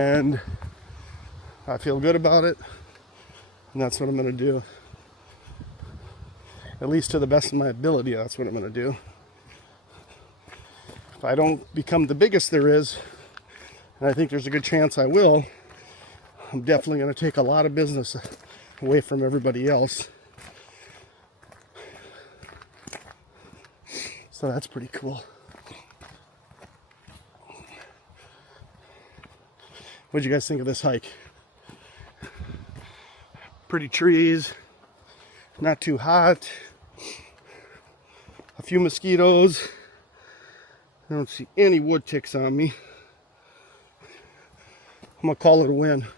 And I feel good about it, and that's what I'm going to do. At least to the best of my ability, that's what I'm going to do. If I don't become the biggest there is, and I think there's a good chance I will, I'm definitely going to take a lot of business away from everybody else. So that's pretty cool. What'd you guys think of this hike? Pretty trees, not too hot, a few mosquitoes. I don't see any wood ticks on me. I'm gonna call it a win.